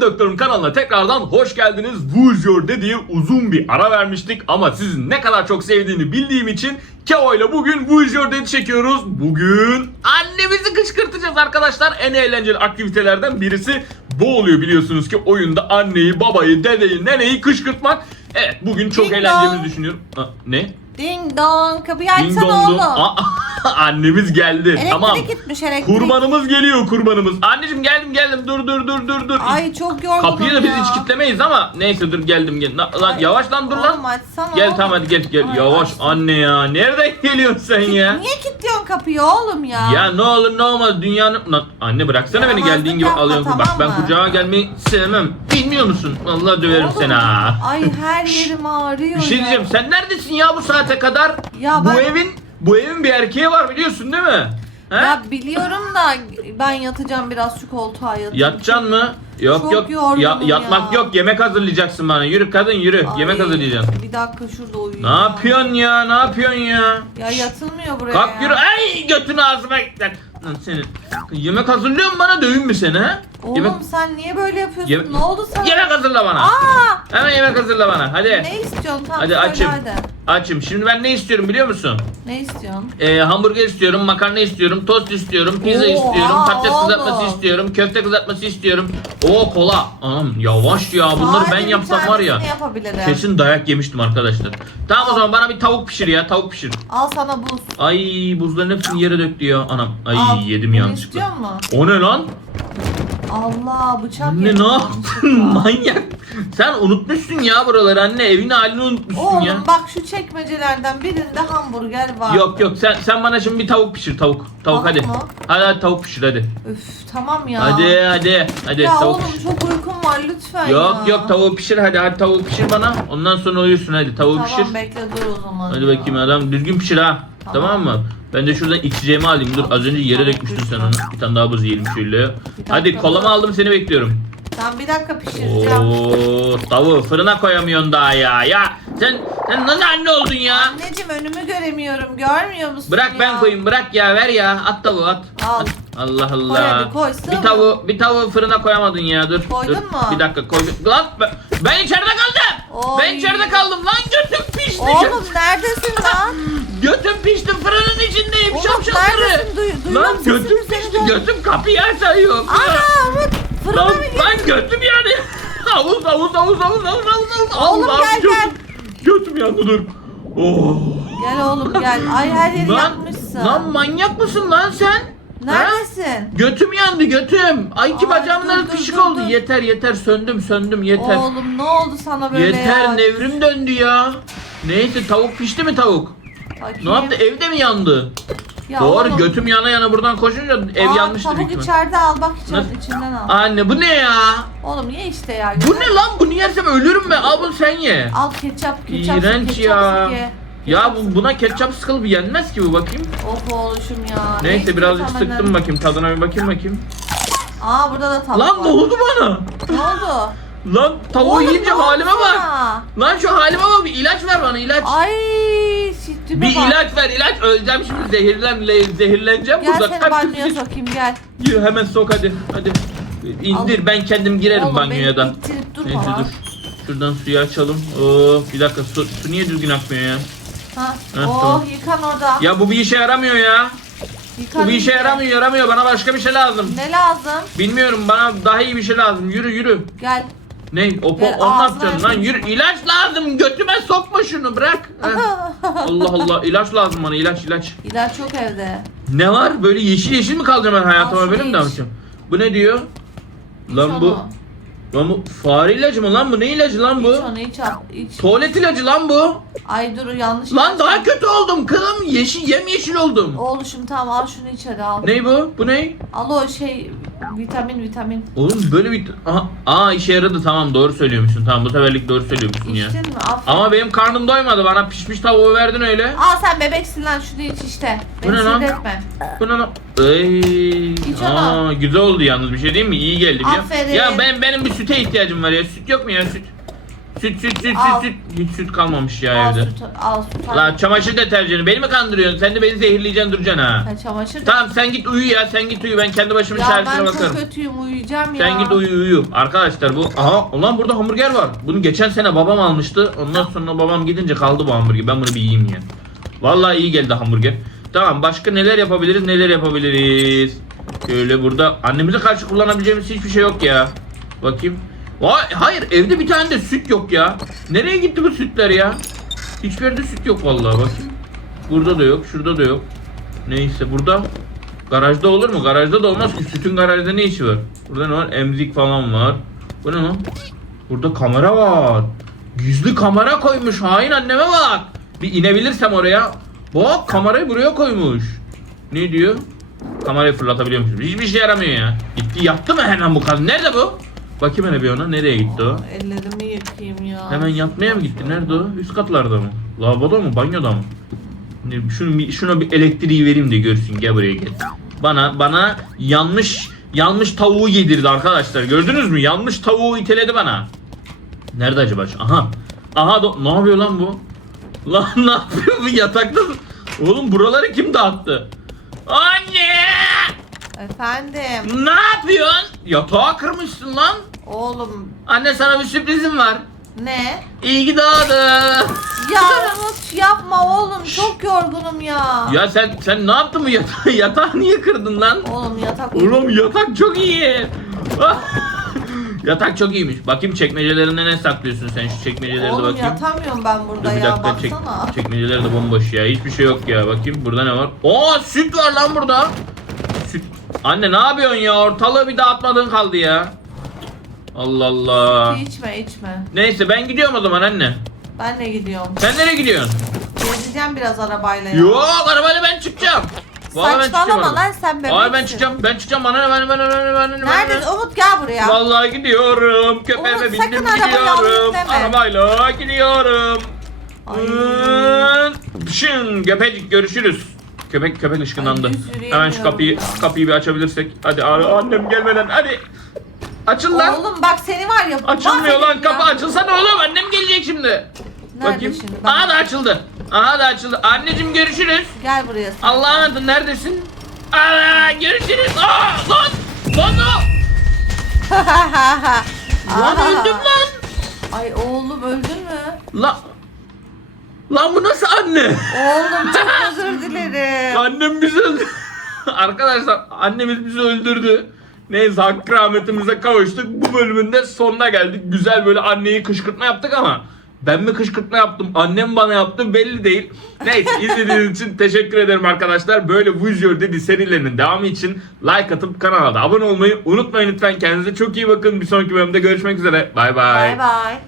Benim Doktorum kanalına tekrardan hoş geldiniz. Who's Your Daddy'ye uzun bir ara vermiştik ama sizin ne kadar çok sevdiğini bildiğim için Keo ile bugün Who's Your Daddy çekiyoruz. Bugün annemizi kışkırtacağız arkadaşlar. En eğlenceli aktivitelerden birisi bu oluyor biliyorsunuz ki oyunda anneyi, babayı, dedeyi, neneyi kışkırtmak. Evet bugün çok Ding eğleneceğimizi dong. düşünüyorum. Ha, ne? Ding dong kapıyı Ding açsana dong oğlum. Aa, Annemiz geldi. Elektrik tamam. gitmiş elektrik. Kurbanımız geliyor kurbanımız. Anneciğim geldim geldim dur dur dur dur dur. Ay çok yorgunum Kapıyı da biz ya. hiç kitlemeyiz ama neyse dur geldim gel. Lan Ay, yavaş lan dur lan. Oğlum açsana Gel tamam hadi gel gel. Ay, yavaş açtım. anne ya. Nereden geliyorsun sen ya? Niye kilitliyorsun kapıyı oğlum ya? Ya ne olur ne olmaz dünyanın... Lan anne bıraksana beni Yaramazlık geldiğin gibi yapma, alıyorsun. Bak tamam ben mı? kucağa gelmeyi sevmem. Bilmiyor musun? Allah döverim Oğlum, seni ha. Ay her yerim ağrıyor Bir şey ya. diyeceğim. Sen neredesin ya bu saate kadar? Ya bu ben- evin bu evin bir erkeği var biliyorsun değil mi? He? Ya biliyorum da ben yatacağım biraz şu koltuğa yatacağım. Yatacaksın mı? Yok Çok yok. yorgunum yatmak ya. yok. Yemek hazırlayacaksın bana. Yürü kadın yürü. Ay, Yemek hazırlayacaksın. Bir dakika şurada uyuyayım. Ne yapıyorsun ya? Ne yapıyorsun ya? Ya yatılmıyor buraya Kalk ya. yürü. Ay götünü ağzıma git lan. Lan senin. Yemek hazırlıyorsun bana dövün mü seni ha? Oğlum Yemek, sen niye böyle yapıyorsun? Yemek- Ne oldu sana? yemek hazırla bana. Aa! Hemen yemek hazırla bana. Hadi. Ne istiyorsun? Tamam Hadi söyle açım. hadi. Açım. Şimdi ben ne istiyorum biliyor musun? Ne istiyorsun? Ee, hamburger istiyorum, makarna istiyorum, tost istiyorum, pizza Oha, istiyorum, patates oğlum. kızartması istiyorum, köfte kızartması istiyorum. Oo kola. Anam yavaş ya bunları ben Sadece bir yapsam var ya. tanesini yapabilirim. Kesin dayak yemiştim arkadaşlar. Tamam o zaman bana bir tavuk pişir ya tavuk pişir. Al sana buz. Ay buzların hepsini yere döktü ya anam. Ay Al. yedim Bunu yanlışlıkla. istiyor musun? O ne lan? Allah bıçak Anne yedim ne yaptın yanlışlıkla. manyak. Sen unutmuşsun ya buraları anne evin halini unutmuşsun Oğlum ya. bak şu çekmecelerden birinde hamburger var. Yok yok sen sen bana şimdi bir tavuk pişir tavuk. Tavuk Tavuk hadi. mu? Hadi hadi tavuk pişir hadi. Üf tamam ya. Hadi hadi hadi Ya tavuk oğlum pişir. çok uykum var lütfen Yok ya. yok tavuğu pişir hadi hadi tavuğu pişir bana. Ondan sonra uyursun hadi tavuğu Tamam pişir. bekle dur o zaman. Hadi ya. bakayım adam düzgün pişir ha. Tamam, mı? Ben de şuradan içeceğimi alayım. Dur az önce yere dökmüştün sen onu. Bir tane daha buz yiyelim şöyle. Hadi kolamı aldım seni bekliyorum. Tamam bir dakika pişireceğim. Oo tavuğu fırına koyamıyorsun daha ya. Ya sen sen nasıl anne oldun ya? Anneciğim önümü göremiyorum görmüyor musun Bırak ya? ben koyayım bırak ya ver ya at tavuğu at. Al. At. Allah Koy Allah. hadi, koy, sığ bir tavuğu bir tavuğu fırına koyamadın ya dur. Koydun dur. mu? Bir dakika koydum. Lan ben, ben içeride kaldım. Oy. Ben içeride kaldım lan götüm pişti. Oğlum neredesin Lan sesini götüm seni pişti duy- götüm kapıyı açıyor. Ana Umut fırına Lan, mı girdin? lan götüm yani. Havuz havuz havuz havuz havuz havuz. havuz. Oğlum Allah'ım, gel, götüm- gel. Götüm yandı dur. Oh. Gel oğlum gel. Ay her yeri yakmışsın. lan manyak mısın lan sen? Neredesin? Götüm yandı götüm. Ay iki Ay, bacağımın dur, arası dur, dur, oldu. dur. Yeter yeter söndüm söndüm yeter. Oğlum ne oldu sana böyle yeter ya? nevrim döndü ya. Neyse tavuk pişti mi tavuk? Bakayım. Ne yaptı evde mi yandı? Ya Doğru oğlum, götüm yana yana buradan koşunca ev aa, yanmıştır büyük Tavuk ihtimal. içeride al bak içer, Nasıl? içinden al. Anne bu ne ya? Oğlum ye işte ya. Bu ne lan? Bunu yersem ölürüm ben. Al bunu sen ye. Al ketçap ketçap İğrenç ketçap ya. ye. Ya bu, buna ketçap sıkılıp yenmez ki bu bakayım. Of oğluşum ya. Ne Neyse birazcık istiyorsan sıktım bakayım tadına bir bakayım bakayım. Aa burada da tavuk Lan var. ne oldu bana? Ne oldu? Lan tavuğu Oğlum, yiyince ne oldu halime bak. sana? Lan şu halime bak bir ilaç ver bana ilaç. Ay sütüme Bir bak. ilaç ver ilaç öleceğim şimdi zehirlen zehirleneceğim Gel burada. seni Kalp banyoya krizi- sokayım gel. Yürü hemen sok hadi hadi. İndir ben kendim girerim Oğlum banyoya da. beni ittirip durma Neyse lan. dur. Şuradan suyu açalım. Oo bir dakika su, su niye düzgün akmıyor ya? Ha. Heh, oh tamam. yıkan orada. Ya bu bir işe yaramıyor ya. Yıkan Bu bir işe yaramıyor yaramıyor bana başka bir şey lazım. Ne lazım? Bilmiyorum bana daha iyi bir şey lazım. Yürü yürü. Gel. Ne? O, o, Gel, onu ne ağzına yapacaksın lan? Yürü. İlaç lazım. Götüme sokma şunu. Bırak. Heh. Allah Allah. ilaç lazım bana. ilaç ilaç. İlaç yok evde. Ne var? Böyle yeşil yeşil mi kalacağım ben hayatıma? Benim de iç. yapacağım. Bu ne diyor? Lan bu. onu. Lan bu fare ilacı mı lan bu? Ne ilacı lan bu? İç onu iç al. iç. Tuvalet ilacı lan bu. Ay dur yanlış. Lan daha kötü oldum. Kızım yeşil yemyeşil oldum. Oğluşum tamam al şunu iç hadi al. Ne bu? Bu ne? Al o şey vitamin vitamin. Oğlum böyle bir... Aha, aa işe yaradı tamam doğru söylüyormuşsun. Tamam bu seferlik doğru söylüyormuşsun ya. İçtin mi? Aferin. Ama benim karnım doymadı. Bana pişmiş tavuğu verdin öyle. Al sen bebeksin lan şunu iç işte. Bu ne lan? sinir etme. Bu ne lan? Ey. İç onu. Aa, güzel oldu yalnız bir şey değil mi? İyi geldi. biliyor musun? Aferin. Ya ben benim bir süte ihtiyacım var ya. Süt yok mu ya süt? Süt süt süt Al. süt süt. Hiç süt kalmamış ya Al evde. süt, al süt. La çamaşır deterjanı beni mi kandırıyorsun? Sen de beni zehirleyeceksin duracaksın ha. Ha, çamaşır. Tamam sen git uyu ya sen git uyu ben kendi başımın Ya çaresine ben bakarım. çok kötüyüm uyuyacağım ya. Sen git uyu uyu. Arkadaşlar bu aha ulan burada hamburger var. Bunu geçen sene babam almıştı. Ondan sonra babam gidince kaldı bu hamburger. Ben bunu bir yiyeyim ya. Vallahi iyi geldi hamburger. Tamam başka neler yapabiliriz neler yapabiliriz. Şöyle burada annemize karşı kullanabileceğimiz hiçbir şey yok ya. Bakayım. Vay, hayır evde bir tane de süt yok ya. Nereye gitti bu sütler ya? Hiçbir yerde süt yok vallahi bakayım. Burada da yok, şurada da yok. Neyse burada garajda olur mu? Garajda da olmaz ki. Sütün garajda ne işi var? Burada ne var? Emzik falan var. Bu ne lan? Burada kamera var. Gizli kamera koymuş. Hain anneme bak. Bir inebilirsem oraya. Bak kamerayı buraya koymuş. Ne diyor? Kamerayı fırlatabiliyormuşum. Hiçbir işe yaramıyor ya. Gitti yattı mı hemen bu kadın? Nerede bu? Bakayım hele bir ona. Nereye gitti o? Ellerimi yıkayayım ya. Hemen yatmaya mı gitti? Nerede o? Üst katlarda mı? Lavaboda mı? Banyoda mı? Şunu bir, şuna bir elektriği vereyim de görsün. Gel buraya gel. Bana bana yanlış yanlış tavuğu yedirdi arkadaşlar. Gördünüz mü? Yanlış tavuğu iteledi bana. Nerede acaba? Aha. Aha do- ne yapıyor lan bu? Lan ne yapıyor bu yatakta? Oğlum buraları kim dağıttı? Anne! Efendim. Ne yapıyorsun? Yatağı kırmışsın lan. Oğlum Anne sana bir sürprizim var. ne? İyi ki doğdu. Ya Umut yapma oğlum çok yorgunum ya. Ya sen sen ne yaptın bu yatağı? Yatağı niye kırdın lan? Oğlum yatak Oğlum yatak çok iyi. Ah! yatak çok iyiymiş. Bakayım çekmecelerinde ne saklıyorsun sen şu çekmecelere de Oğlum bakayım. yatamıyorum ben burada Dur bir ya dakika çek, baksana. çekmeceler de bomboş ya. Hiçbir şey yok ya. Bakayım burada ne var? Oo süt var lan burada. Anne ne yapıyorsun ya? Ortalığı bir dağıtmadın kaldı ya. Allah Allah. İçme içme. Neyse ben gidiyorum o zaman anne. Ben de gidiyorum. Sen nereye gidiyorsun? Gezeceğim biraz arabayla ya. Yok arabayla ben çıkacağım. Vallahi ben çıkacağım Saçmalama arabayla. lan sen bebeksin. Hayır ben çıkacağım. Ben çıkacağım. Bana ne bana ne bana ne bana ne bana ne. Neredesin Umut gel buraya. Vallahi gidiyorum. Köpeğime Umut, bindim arabayı gidiyorum. alayım deme. Arabayla gidiyorum. Ay. Şın köpecik görüşürüz. Köpek köpek biz Hemen şu kapıyı kapıyı bir açabilirsek. Hadi ara- annem gelmeden hadi. Açıl lan. Oğlum bak seni var ya. Açılmıyor lan kapı ya. açılsana oğlum annem gelecek şimdi. Nerede Bakayım. şimdi? Ben- Aha da açıldı. Aha da açıldı. Anneciğim görüşürüz. Gel buraya sen. Allah'ın adı neredesin? Aa, görüşürüz. Aa, lan. Lan lan. Lan öldüm lan. Ay oğlum öldün mü? Lan. Lan bu nasıl anne? Oğlum çok özür dilerim. Annem bizi öldürdü. Arkadaşlar annemiz bizi öldürdü. Neyse hakkı rahmetimize kavuştuk. Bu bölümün de sonuna geldik. Güzel böyle anneyi kışkırtma yaptık ama ben mi kışkırtma yaptım, annem bana yaptı belli değil. Neyse izlediğiniz için teşekkür ederim arkadaşlar. Böyle Vizyor dedi serilerinin devamı için like atıp kanala da abone olmayı unutmayın lütfen. Kendinize çok iyi bakın. Bir sonraki bölümde görüşmek üzere. Bay bay. Bay bay.